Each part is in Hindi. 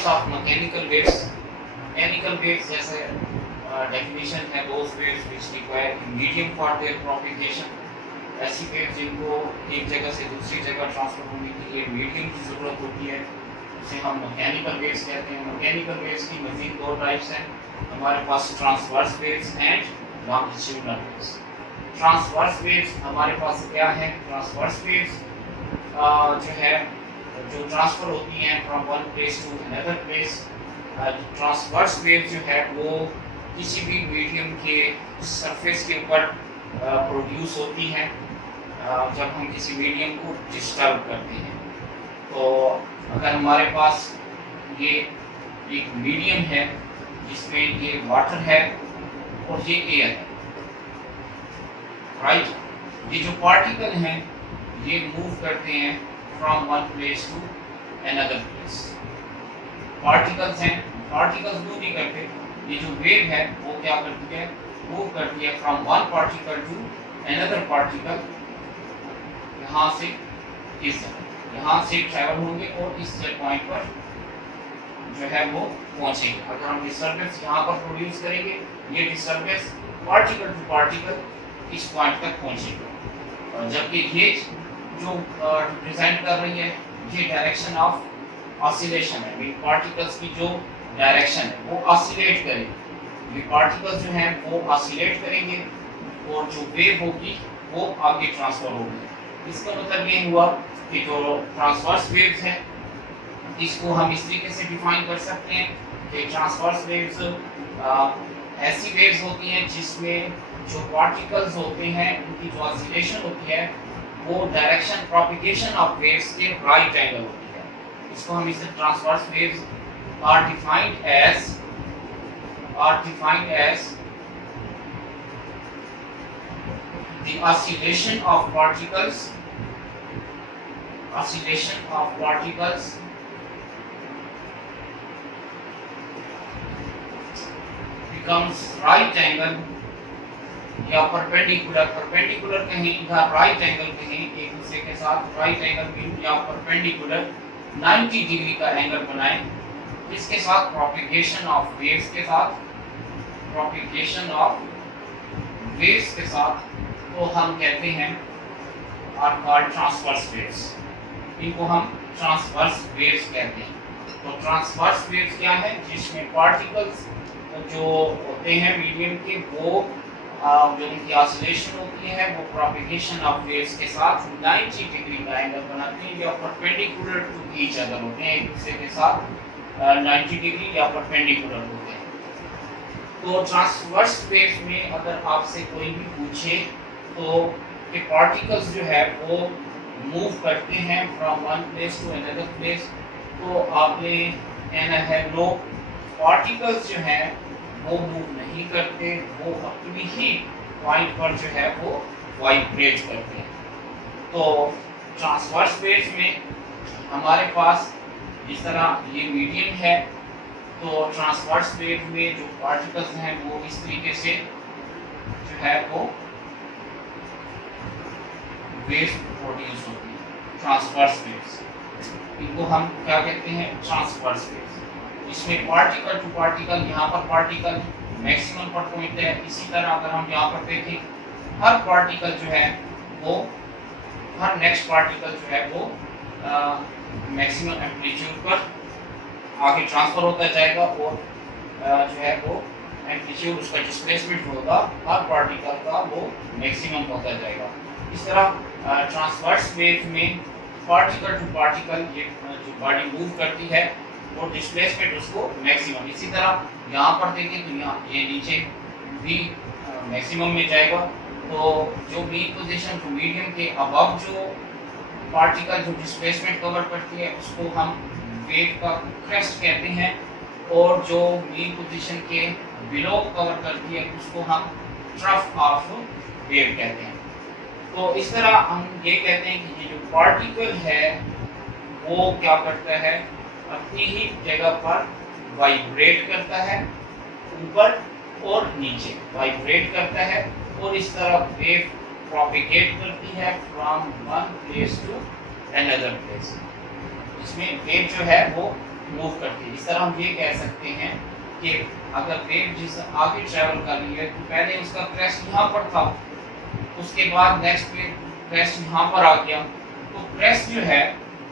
Types of mechanical waves. Mechanical waves जैसे डेफिनेशन है those waves which require medium for their propagation. ऐसी वेव्स जिनको एक जगह से दूसरी जगह ट्रांसफर होने के लिए मीडियम की ज़रूरत होती है, उसे हम मैकेनिकल वेव्स कहते हैं। मैकेनिकल वेव्स की मज़ीद दो टाइप्स हैं हमारे पास, transverse waves and longitudinal waves. Transverse waves हमारे पास क्या है? ट्रांसवर्स वेव्स जो है जो ट्रांसफर होती हैं from one place to another place. Transverse wave जो है वो किसी भी मीडियम के सरफेस के ऊपर प्रोड्यूस होती हैं जब हम किसी मीडियम को डिस्टर्ब करते हैं। तो अगर हमारे पास ये एक मीडियम है जिसमें ये वाटर है और ये एयर है, राइट, ये जो पार्टिकल हैं ये मूव करते हैं from one place to another place. Particles हैं, पार्टिकल्स मूव नहीं करते, ये जो वेव है वो क्या करती है? मूव करती है from one particle to another particle. यहाँ से इस यहाँ से ट्रैवल होंगे और इस पॉइंट पर जो है वो पहुंचेंगे। अगर हम डिस्टर्बेंस यहाँ पर प्रोड्यूस करेंगे, ये डिस्टर्बेंस पार्टिकल टू पार्टिकल इस पॉइंट तक पहुंचेगा। और जबकि ये जो रिप्रेजेंट कर रही है ये डायरेक्शन ऑफ ऑसिलेशन है, मीन पार्टिकल्स की जो डायरेक्शन है वो ऑसिलेट करेगी। ये पार्टिकल्स जो हैं वो ऑसिलेट करेंगे और जो वेव होगी वो आगे ट्रांसफर होगी। इसका मतलब ये हुआ कि जो ट्रांसवर्स वेव्स हैं इसको हम इस तरीके से डिफाइन कर सकते हैं कि ट्रांसवर्स वेव्स ऐसी वेव्स होती हैं जिसमें जो पार्टिकल्स होते हैं उनकी जो ऑसिलेशन होती है वो डायरेक्शन प्रोपगेशन ऑफ वेव्स के राइट एंगल होती है। इसको हम इसे transverse waves are defined as the oscillation of particles becomes right angle या परपेंडिकुलर कहीं या राइट एंगल कहीं एक दूसरे के साथ राइट एंगल मीन या परपेंडिकुलर 90 डिग्री का एंगल बनाएं, इसके साथ प्रोपगेशन ऑफ वेव्स के साथ तो हम कहते हैं आर कॉल्ड ट्रांसवर्स वेव्स। इनको हम ट्रांसवर्स वेव्स कहते हैं। तो ट्रांसवर्स वेव्स क्या है? जिसमें पार्टिकल्स जो होते हैं मीडियम के वो जो उनकी ऑसिलेशन होती है वो प्रोपगेशन ऑफ वेव्स के साथ 90 डिग्री का एंगल बनाते हैं या परपेंडिकुलर टू ईच अदर होते हैं, एक दूसरे के साथ 90 डिग्री या परपेंडिकुलर होते हैं। तो ट्रांसवर्स वेव्स में अगर आपसे कोई भी पूछे तो कि पार्टिकल्स जो है वो मूव करते हैं from one place to another place, तो आपने कहना है नो, पार्टिकल्स जो हैं वो मूव नहीं करते, वो अपनी ही पॉइंट पर जो है वो वाइब्रेट करते हैं। तो ट्रांसवर्स वेव्स में हमारे पास इस तरह ये मीडियम है, तो ट्रांसवर्स वेव में जो पार्टिकल्स हैं वो इस तरीके से जो है वो वेव्स प्रोड्यूस होती है, ट्रांसवर्स वेव्स। इनको हम क्या कहते हैं? Transverse waves. इसमें पार्टिकल टू पार्टिकल, यहाँ पर पार्टिकल मैक्सिमम पर पॉइंट है, इसी तरह अगर हम यहाँ पर देखें हर पार्टिकल जो है वो हर नेक्स्ट पार्टिकल जो है वो मैक्सिमम एम्पलीट्यूड पर आगे ट्रांसफर होता जाएगा और जो है वो एम्पलीट्यूड उसका डिस्प्लेसमेंट होगा हर पार्टिकल का वो मैक्सिमम होता जाएगा। इस तरह ट्रांसवर्स वेव में पार्टिकल टू पार्टिकल ये जो बॉडी मूव करती है और डिस्प्लेसमेंट उसको मैक्सिमम। इसी तरह यहाँ पर देखें तो यहाँ ये नीचे भी मैक्सिमम में जाएगा। तो जो मेन पोजीशन जो मीडियम के अबव जो पार्टिकल जो डिस्प्लेसमेंट कवर करती है उसको हम वेव का क्रेस्ट कहते हैं, और जो मेन पोजीशन के बिलो कवर करती है उसको हम ट्रफ ऑफ वेव कहते हैं। तो इस तरह हम ये कहते हैं कि ये जो पार्टिकल है वो क्या करता है? अपनी ही जगह पर वाइब्रेट करता है, ऊपर और नीचे वाइब्रेट करता है और इस तरह वेव प्रोपेगेट करती है from one place to another place. इसमें वेव जो है वो मूव करती है। इस तरह हम ये कह सकते हैं कि अगर वेव जिस आगे ट्रैवल कर रही है तो पहले उसका क्रेस्ट यहाँ पर था, उसके बाद नेक्स्ट वेव क्रेस्ट यहाँ पर आ गया, तो क्रेस्ट जो है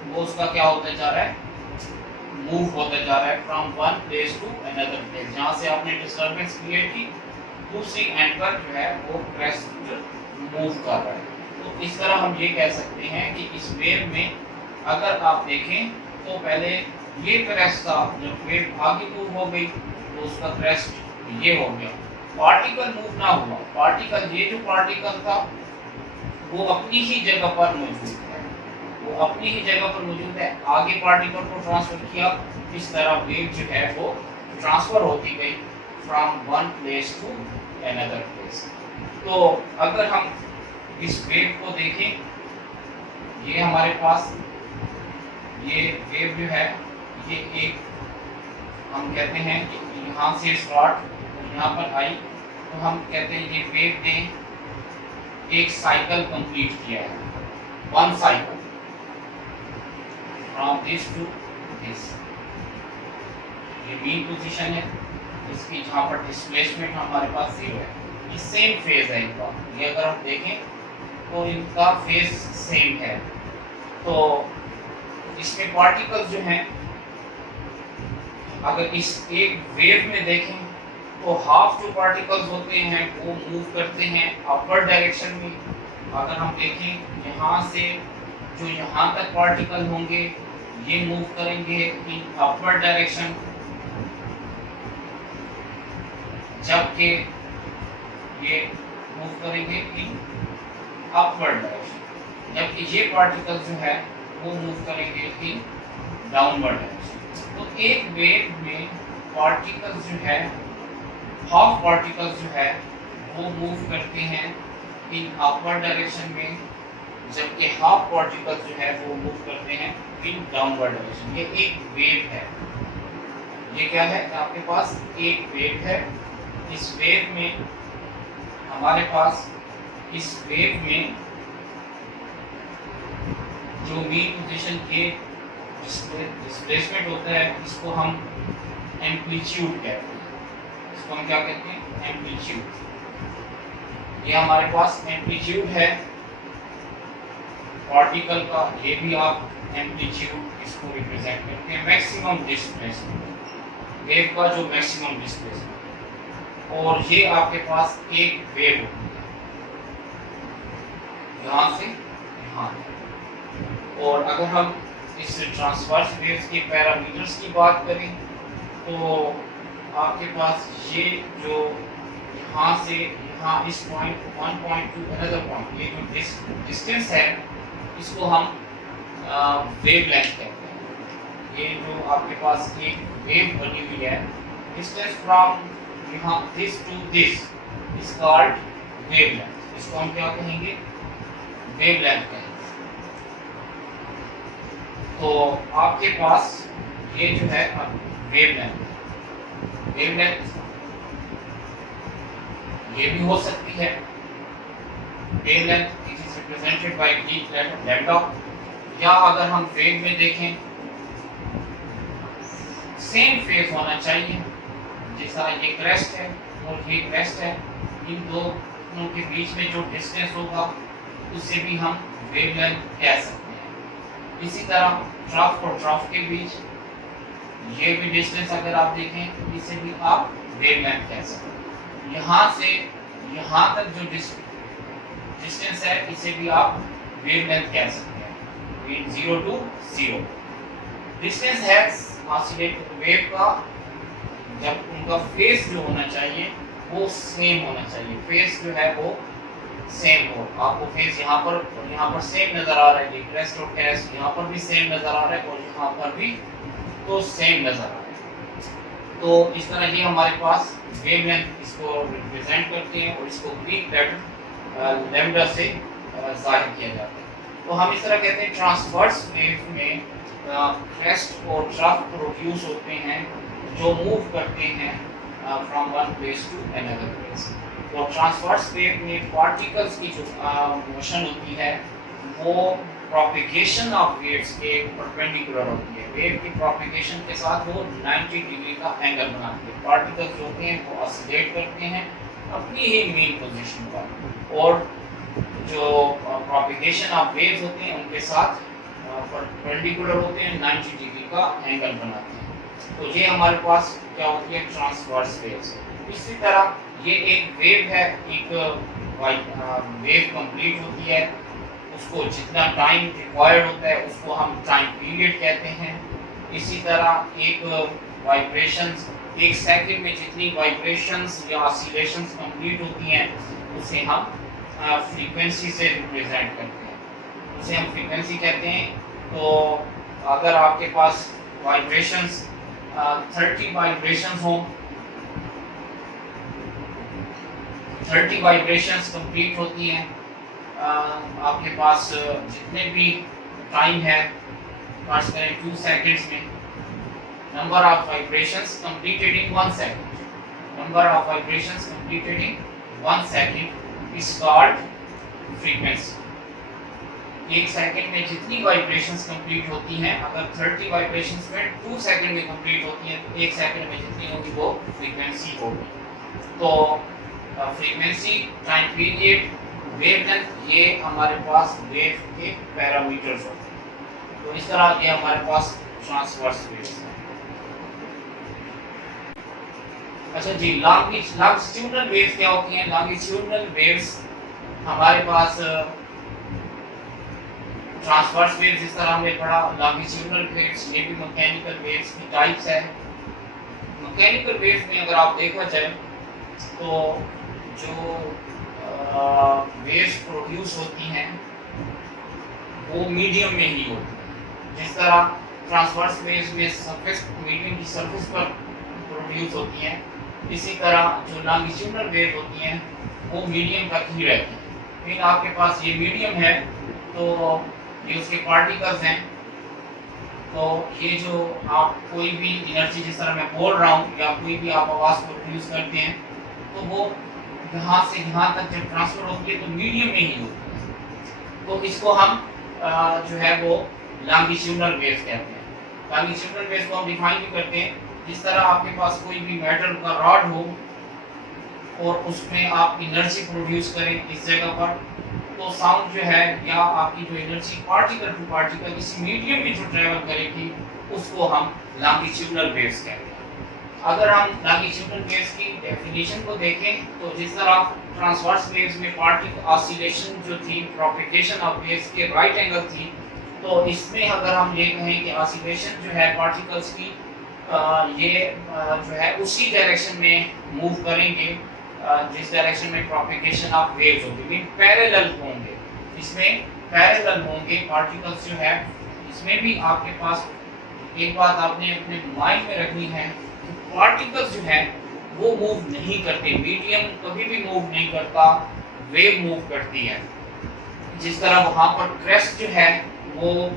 वो उसका क्या होता जा रहा है, मूव होता जा रहा है from one place to another place. जहाँ से आपने डिस्टर्बेंस क्रिएट की दूसरी एंड पर जो है वो क्रेस्ट मूव कर रहा है। तो इस तरह हम ये कह सकते हैं कि इस वेव में अगर आप देखें तो पहले ये क्रेस्ट था, जब वेव आगे मूव हो गई तो उसका क्रेस्ट ये हो गया, पार्टिकल मूव ना हुआ, पार्टिकल ये जो पार्टिकल था वो अपनी ही जगह पर मौजूद है, वो अपनी ही जगह पर मौजूद है, आगे पार्टिकल को ट्रांसफर किया, इस तरह वेव जो है वो ट्रांसफर होती गई from one place to another place. तो अगर हम इस वेव को देखें, ये हमारे पास ये वेव जो है ये एक हम कहते हैं कि यहाँ से स्टार्ट यहाँ पर आई, तो हम कहते हैं ये वेव ने एक साइकिल कंप्लीट किया है, one cycle from this to this. ये मीन पोजीशन है, इसकी जहाँ पर डिस्प्लेसमेंट हमारे पास 0 है, ये सेम फेज है इनका, ये अगर हम देखें तो इनका फेज सेम है। तो इसमें पार्टिकल्स जो हैं अगर इस एक वेव में देखें तो हाफ जो पार्टिकल्स होते हैं वो मूव करते हैं अपवर्ड डायरेक्शन में। अगर हम देखें यहाँ से जो यहाँ तक पार्टिकल होंगे ये मूव करेंगे इन अपवर्ड डायरेक्शन, जबकि ये मूव करेंगे इन अपवर्ड डायरेक्शन, जबकि ये पार्टिकल जो है वो मूव करेंगे इन डाउनवर्ड डायरेक्शन। तो एक वेव में पार्टिकल्स जो है, हाफ पार्टिकल्स जो है वो मूव करते हैं इन अपवर्ड डायरेक्शन में, जबकि हाफ पार्टिकल्स जो है वो मूव करते हैं इन डाउनवर्ड डायरेक्शन। ये एक वेव है, ये क्या है, आपके पास एक वेव है। इस वेव में हमारे पास इस वेव में जो मीन पोजीशन के डिस्प्लेसमेंट होता है इसको हम एम्पलीट्यूड कहते हैं, इसको हम क्या कहते हैं, एम्पलीट्यूड। ये हमारे पास एम्पलीट्यूड है पार्टिकल का, ये भी आप एम्पलीट्यूड इसको रिप्रेजेंट करते हैं, मैक्सिमम डिस्प्लेसमेंट, वेव का जो मैक्सिमम डिस्प्लेसमेंट। और ये आपके पास एक वेव होती है यहाँ से यहाँ। और अगर हम इस ट्रांसवर्स वेव्स के पैरामीटर्स की बात करें तो आपके पास ये जो यहाँ से यहाँ इस point 1 point two another point, ये जो डिस्टेंस है इसको हम वेव लेंथ कहते हैं। ये जो आपके पास एक वेव बनी हुई है, डिस्टेंस फ्रॉम यहाँ this to this is called wavelength, इसको हम क्या कहेंगे, वेव लेंथ कहेंगे। तो आपके पास ये जो है वेव लेंथ ये भी हो सकती है, wavelength it is represented by Greek letter lambda. या अगर हम वेव में देखें सेम फेज होना चाहिए, जैसा ये क्रेस्ट है और ये क्रेस्ट है, इन दोनों के बीच में जो डिस्टेंस होगा उसे भी हम वेव लेंथ कह सकते हैं। इसी तरह ट्रफ और ट्रफ के बीच ये भी डिस्टेंस अगर आप देखें तो इसे भी आप वेव लेंथ कह सकते हैं। यहाँ से यहाँ तक जो डिस्टेंस है इसे भी आप वेव लेंथ कह सकते हैं, 0 to 0 डिस्टेंस है ऑसिलेटर वेव का। जब उनका फेस जो होना चाहिए वो सेम होना चाहिए, फेस जो है वो सेम हो। आपको फेस यहाँ पर सेम नजर आ रहा है, क्रेस्ट और क्रेस्ट यहाँ पर भी सेम नजर आ रहा है और यहाँ पर भी तो सेम नजर आ रहा है। तो इस तरह ये हमारे पास वेव लेंथ इसको रिप्रेजेंट करते हैं और इसको ग्रीक लेटर लैम्डा से जाहिर किया जाता है। तो हम इस तरह कहते हैं ट्रांसवर्स वेव में क्रेस्ट और ट्रफ प्रोड्यूस होते हैं जो मूव करते हैं from one place to another place. और ट्रांसवर्स वेव में पार्टिकल्स की जो मोशन होती है वो प्रोपिगेशन ऑफ वेव्स के परपेंडिकुलर होती है। वेव की प्रोपिगेशन के साथ वो 90 डिग्री का एंगल बनाती है। पार्टिकल्स जो होते हैं वो ऑसिलेट करते हैं अपनी ही मेन पोजीशन पर, और जो प्रोपिगेशन ऑफ वेव्स होते हैं उनके साथ परपेंडिकुलर होते हैं, 90 डिग्री का एंगल बनाते हैं। तो ये हमारे पास क्या होती है, ट्रांसवर्स वेव्स। इसी तरह ये एक वेव है, एक वेव कंप्लीट होती है, उसको जितना टाइम रिक्वायर्ड होता है उसको हम टाइम पीरियड कहते हैं। इसी तरह एक वाइब्रेशंस, एक सेकंड में जितनी वाइब्रेशंस या ऑसिलेशंस कंप्लीट होती हैं उसे हम फ्रीक्वेंसी से रिप्रेजेंट करते हैं, उसे हम फ्रीक्वेंसी कहते हैं। तो अगर आपके पास वाइब्रेशंस 30 वाइब्रेशंस हो, 30 वाइब्रेशंस कंप्लीट होती हैं, आपके पास जितने भी टाइम है, फर्स्ट करें 2 सेकंड्स में, number of vibrations completed in 1 second, number of vibrations completed in 1 second is called frequency. एक सेकंड में जितनी वाइब्रेशंस कंप्लीट होती हैं, अगर 30 वाइब्रेशंस में 2 सेकंड में कंप्लीट होती हैं तो एक सेकंड में जितनी होगी वो फ्रीक्वेंसी होगी। तो फ्रीक्वेंसी, टाइम पीरियड, वेवलेंथ, ये हमारे पास वेव के पैरामीटर्स होते हैं। तो इस तरह ये हमारे पास ट्रांसवर्स वेव्स हैं। अच्छा जी, लॉन्गिट्यूडनल वेव्स क्या होती हैं? लॉन्गिट्यूडनल वेव्स हमारे पास ट्रांसवर्स वेव्स जिस तरह हमने पढ़ा, लॉन्गिट्यूडनल वेव्स ये भी मैकेनिकल वेव्स की टाइप्स है। मैकेनिकल वेव्स में अगर आप देखा जाए तो जो वेव्स प्रोड्यूस होती हैं वो मीडियम में ही होती है। जिस तरह ट्रांसवर्स वेव्स में सरफेस, मीडियम की सरफेस पर प्रोड्यूस होती हैं, इसी तरह जो लॉन्गिट्यूडनल वेव होती हैं वो मीडियम तक ही रहती हैं। लेकिन आपके पास ये मीडियम है तो ये उसके पार्टिकल्स हैं, तो ये जो आप कोई भी एनर्जी, जिस तरह मैं बोल रहा हूँ या कोई भी आप आवाज़ को प्रोड्यूस करते हैं, तो वो यहाँ से यहाँ तक जब ट्रांसफर होती है तो मीडियम में ही होती है। तो इसको हम जो है वो लॉन्गिट्यूडनल वेव्स कहते हैं। लॉन्गिट्यूडनल वेव्स को हम डिफाइन भी करते हैं, जिस तरह आपके पास कोई भी मेटल का रॉड हो और उसमें आप एनर्जी प्रोड्यूस करें इस जगह पर, तो साउंड जो है या आपकी जो एनर्जी पार्टिकल टू पार्टिकल इस मीडियम में जो ट्रेवल करेगी उसको हम लॉन्गिट्यूडनल वेव्स कहते हैं। अगर हम लॉन्गिट्यूडनल वेव्स की डेफिनेशन को देखें तो जिस तरह ट्रांसवर्स वेव्स में पार्टिकल ऑसिलेशन जो थी, प्रोपगेशन ऑफ वेव्स के राइट एंगल थी, तो इसमें अगर हम ये कहें कि ऑसिलेशन जो है पार्टिकल्स की ये जो है उसी डायरेक्शन में मूव करेंगे जिस डायरेक्शन में प्रोपगेशन ऑफ वेव्स होगी, मीन पैरेलल होंगे, इसमें पैरेलल होंगे पार्टिकल्स जो है। इसमें भी आपके पास एक बात आपने अपने माइंड में रखनी है कि पार्टिकल्स जो है वो मूव नहीं करते, मीडियम कभी भी मूव नहीं करता, वेव मूव करती है। जिस तरह वहाँ पर क्रेस्ट जो है वो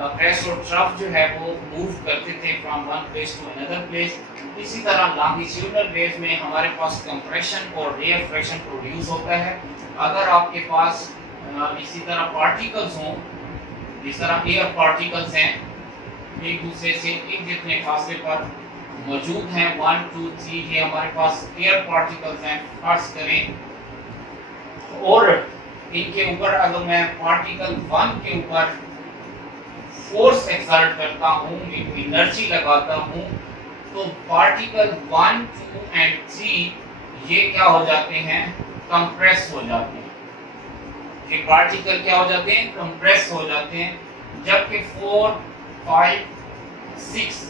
क्रेस्ट और ट्रफ जो है वो मूव करते थे from one place to another place, इसी तरह लॉन्गिट्यूडनल वेव्स में हमारे पास कंप्रेशन और रेफ्रैक्शन प्रोड्यूस होता है। अगर आपके पास इसी तरह पार्टिकल्स हों, जिस तरह एयर पार्टिकल्स हैं, एक दूसरे से एक जितने फासले पर मौजूद हैं, 1 2 3, ये हमारे पास एयर पार्टिकल्स हैं, फर्ज करें, और इनके ऊपर अगर मैं पार्टिकल 1 के ऊपर फोर्स एक्सर्ट करता हूँ, एनर्जी लगाता हूँ, तो पार्टिकल 1 2 एंड 3 ये क्या हो जाते हैं, कंप्रेस हो जाते हैं। ये पार्टिकल क्या हो जाते हैं, कंप्रेस हो जाते हैं, जबकि 4 5 6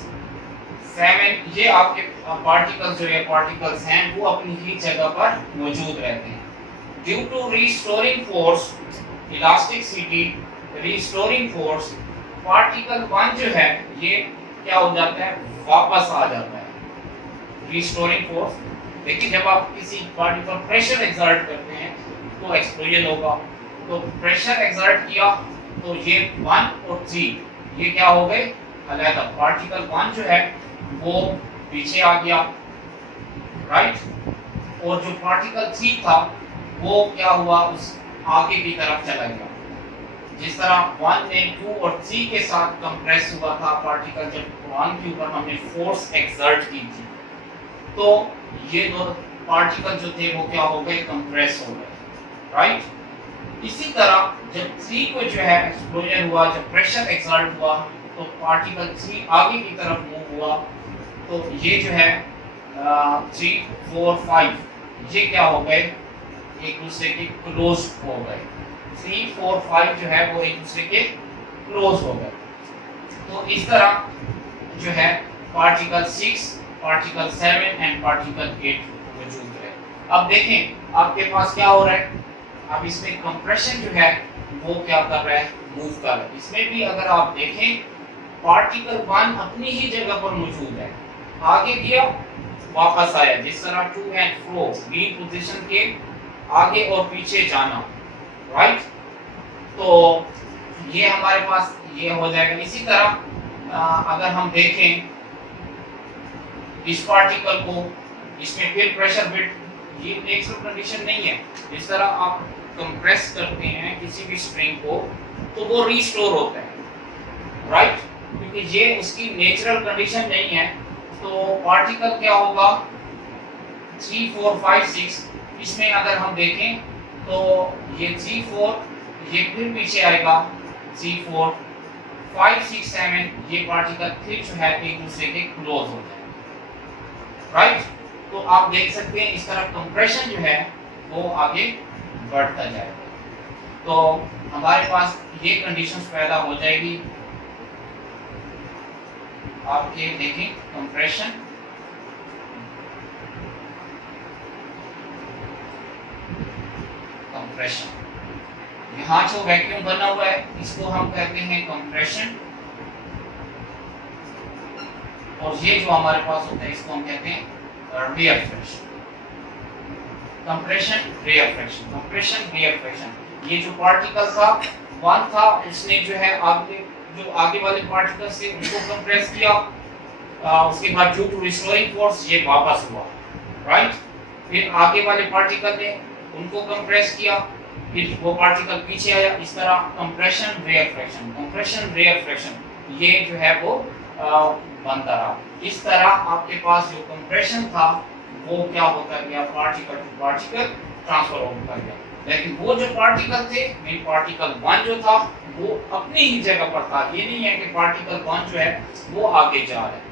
7 ये आपके पार्टिकल्स जो ये पार्टिकल्स हैं वो अपनी ही जगह पर मौजूद रहते हैं। Due to restoring force, elasticity, restoring force, particle 1 जो है ये क्या हो जाता है, वापस आ जाता है। रिस्टोरिंग फोर्स, देखिए जब आप किसी पार्टिकल पर प्रेशर एक्सर्ट करते हैं तो एक्सप्लोजन होगा, तो प्रेशर एक्सर्ट किया तो ये 1 और 3 ये क्या हो गए, अलग। पार्टिकल 1 जो है वो पीछे आ गया, राइट, और जो पार्टिकल 3 था वो क्या हुआ, उस आगे की तरफ चला गया। जिस तरह 1 में 2 और 3 के साथ कंप्रेस हुआ था पार्टिकल जब 1 के ऊपर हमने फोर्स एक्सर्ट की थी, तो ये दो पार्टिकल जो थे वो क्या हो गए, कंप्रेस हो गए, राइट। इसी तरह जब 3 को जो है एक्सप्लोजन हुआ, जब प्रेशर एक्सर्ट हुआ, तो पार्टिकल 3 आगे की तरफ मूव हुआ, तो ये जो है 3 4 5 ये क्या हो गए, एक दूसरे के क्लोज हो गए। 3 4 5 जो है वो एक दूसरे के क्लोज हो गए। तो इस तरह जो है पार्टिकल 6, पार्टिकल 7 एंड पार्टिकल 8 मौजूद है। अब देखें आपके पास क्या हो रहा है, अब इसमें कंप्रेशन जो है वो क्या कर रहा है, मूव कर रहा है। इसमें भी अगर आप देखें पार्टिकल 1 अपनी ही जगह पर मौजूद है, आगे गया वापस आया, जिस तरह to and fro mean position के आगे और पीछे जाना, राइट। तो ये हमारे पास ये हो जाएगा। इसी तरह अगर हम देखें इस पार्टिकल को, इसमें फिर प्रेशर बिल्ड, ये नेचुरल कंडीशन नहीं है। जिस तरह आप कंप्रेस करते हैं किसी भी स्प्रिंग को तो वो रिस्टोर होता है, राइट, क्योंकि ये उसकी नेचुरल कंडीशन नहीं है। तो पार्टिकल क्या होगा 3 4 5 6, इसमें अगर हम देखें तो ये 3 4 ये फिर पीछे आएगा, 3 4 5 6 7 ये पार्टिकल फिर जो है एक दूसरे के क्लोज हो जाए, राइट। तो आप देख सकते हैं इस तरह कंप्रेशन जो है वो आगे बढ़ता जाएगा। तो हमारे पास ये कंडीशंस पैदा हो जाएगी। आप ये देखें कंप्रेशन, कंप्रेशन, यहाँ जो वैक्यूम बना हुआ है इसको हम कहते हैं कंप्रेशन, और ये जो हमारे पास होता है इसको हम कहते हैं रिएफ्रेक्शन। Compression रिएफ्रेक्शन, compression रिएफ्रेक्शन। ये जो पार्टिकल था 1 था, उसने जो है आगे वाले पार्टिकल्स थे उनको कंप्रेस किया, उसके बाद ड्यू टू रिस्टोरिंग फोर्स ये वापस हुआ, राइट। फिर आगे वाले पार्टिकल ने उनको कंप्रेस किया, फिर वो पार्टिकल पीछे आया। इस तरह कंप्रेशन रिएफ्रेक्शन, कंप्रेशन रिएफ्रेक्शन ये जो है वो बनता रहा। इस तरह आपके पास जो कंप्रेशन था वो क्या होता गया, पार्टिकल टू पार्टिकल ट्रांसफर होता गया। लेकिन वो जो पार्टिकल थे, मेन पार्टिकल 1 जो था वो अपनी ही जगह पर था। ये नहीं है कि पार्टिकल 1 जो है वो आगे जा रहा है,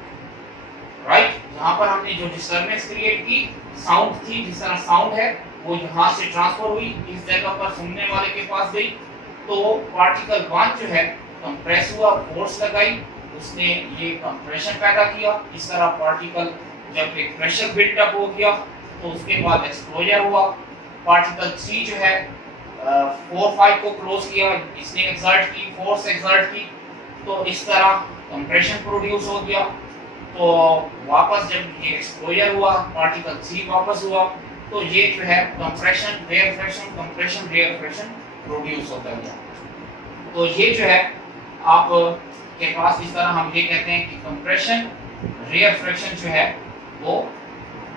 राइट। यहाँ पर हमने जो डिस्टर्बेंस क्रिएट की, साउंड थी, जिस तरह साउंड है वो यहाँ से ट्रांसफर हुई, इस जगह पर सुनने वाले के पास गई, तो पार्टिकल 1 जो है कंप्रेस हुआ, फोर्स लगाई, उसने ये कंप्रेशन पैदा किया। इस तरह पार्टिकल जब एक प्रेशर बिल्डअप हो गया तो उसके बाद एक्सप्लोजर हुआ। पार्टिकल 3 जो है 4 5 को क्लोज किया, इसने एक्सर्ट की, फोर्स एक्सर्ट की, तो इस तरह कंप्रेशन प्रोड्यूस हो गया। तो वापस जब ये एक्सप्लोजर हुआ, पार्टिकल 3 वापस हुआ, तो ये जो है कंप्रेशन रिएफ्रेक्शन, कंप्रेशन रिएफ्रेक्शन प्रोड्यूस होता गया। तो ये जो है आप के पास इस तरह हम ये कहते हैं कि कंप्रेशन रिएफ्रेक्शन जो है वो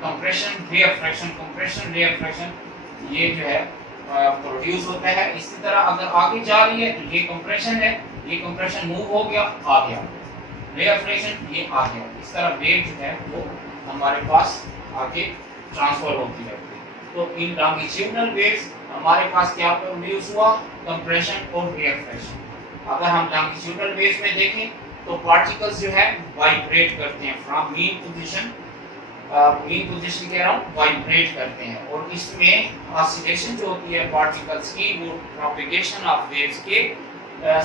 कंप्रेशन रिएफ्रेक्शन, कंप्रेशन रिएफ्रेक्शन ये जो है प्रोड्यूस होता है। इसी तरह अगर आगे जा रही है तो ये कंप्रेशन है, ये कंप्रेशन मूव हो गया, आ गया, रिएफ्रेक्शन ये आ गया। इस तरह वेव जो है वो हमारे पास आगे ट्रांसफर होती है। तो इन लॉन्गिट्यूडनल वेव्स हमारे पास क्या प्रोड्यूस हुआ, कंप्रेशन और रिएफ्रेक्शन। अगर हम लॉन्गिट्यूडनल वेव्स में देखें तो पार्टिकल्स जो है वाइब्रेट करते हैं from mean position, mean position के अराउंड वाइब्रेट करते हैं, और इसमें ऑसिलेशन जो होती है पार्टिकल्स की वो प्रोपगेशन ऑफ वेव्स के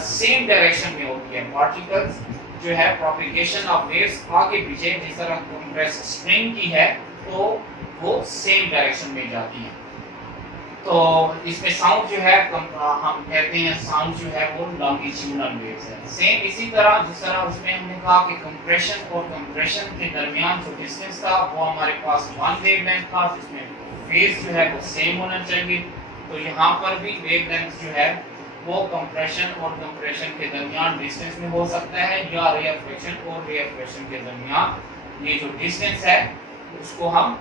सेम डायरेक्शन में होती है। पार्टिकल्स जो है प्रोपगेशन ऑफ वेव्स आगे पीछे, जिस तरह कंप्रेस स्प्रिंग की है तो वो सेम डायरेक्शन में जाती है। तो इसमें साउंड जो है हम कहते हैं साउंड जो है वो लॉन्गिट्यूडनल वेव्स है। सेम इसी तरह जिस तरह उसमें हमने कहा कि कंप्रेशन और कंप्रेशन के दरमियान जो डिस्टेंस था वो हमारे पास 1 वेवलेंथ था, जिसमें फेज जो है वो सेम होना चाहिए। तो यहाँ पर भी वेवलेंथ जो है वो कंप्रेशन और कंप्रेशन के दरमियान डिस्टेंस में हो सकता है, या रिएफ्रेक्शन और रिएफ्रेक्शन के दरमियान ये जो डिस्टेंस है उसको हम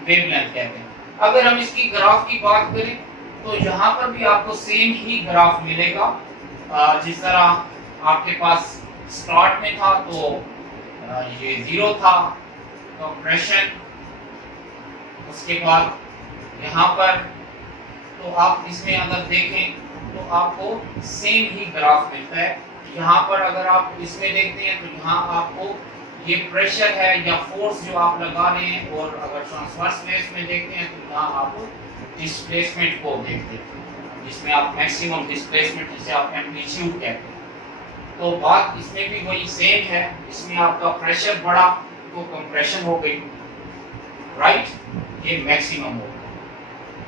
वेवलेंथ कहते हैं। अगर हम इसकी ग्राफ की बात करें तो यहाँ पर भी आपको सेम ही ग्राफ मिलेगा, जिस तरह आपके पास स्टार्ट में था तो ये 0 था कंप्रेशन, उसके बाद यहाँ पर तो आप इसमें अगर देखें तो आपको सेम ही ग्राफ मिलता है। यहाँ पर अगर आप इसमें देखते हैं तो यहाँ आपको ये प्रेशर है या फोर्स जो आप लगा रहे हैं, और अगर ट्रांसवर्स वेव्स में देखते हैं तो यहाँ आप डिस्प्लेसमेंट को देखते हैं, जिसमें आप मैक्सिमम डिस्प्लेसमेंट जिसे आप एम्पलीट्यूड कहते हैं। तो बात इसमें भी वही सेम है, इसमें आपका प्रेशर बढ़ा तो कंप्रेशन हो गई, राइट, ये मैक्सिमम हो गया।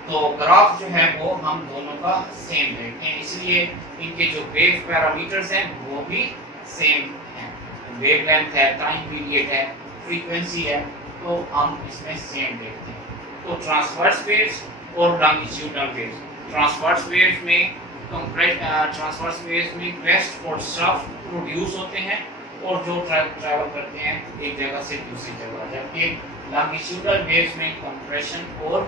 तो ग्राफ जो है वो हम दोनों का सेम देखते हैं, इसलिए इनके जो वेव पैरामीटर्स हैं वो भी सेम हैं। वेवलेंथ है, टाइम पीरियड है, फ्रीक्वेंसी है, तो हम इसमें सेम देखते हैं। तो ट्रांसवर्स वेव्स और लॉन्गिट्यूडनल वेव्स, ट्रांसवर्स वेव्स में ट्रांसवर्स वेव्स में क्रेस्ट और शाफ्ट प्रोड्यूस होते हैं और जो ट्रैवल करते हैं एक जगह से दूसरी जगह, जबकि लॉन्गिट्यूडनल वेव्स में कंप्रेशन और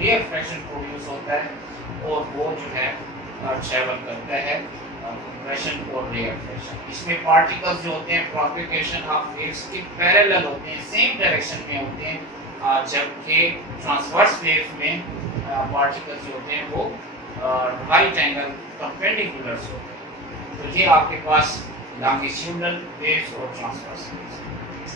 रिफ्रैक्शन प्रोड्यूस होता है और वो जो है ट्रैवल करता है कंप्रेशन और रिफ्रैक्शन। इसमें पार्टिकल्स जो होते हैं प्रोपगेशन ऑफ वेव्स के पैरेलल होते हैं, सेम डायरेक्शन में होते हैं, जबकि ट्रांसवर्स वेव्स में पार्टिकल्स जो होते हैं वो राइट एंगल परपेंडिकुलर होते हैं। तो ये आपके पास लॉन्गिट्यूडनल वेव्स और ट्रांसवर्स वेव्स।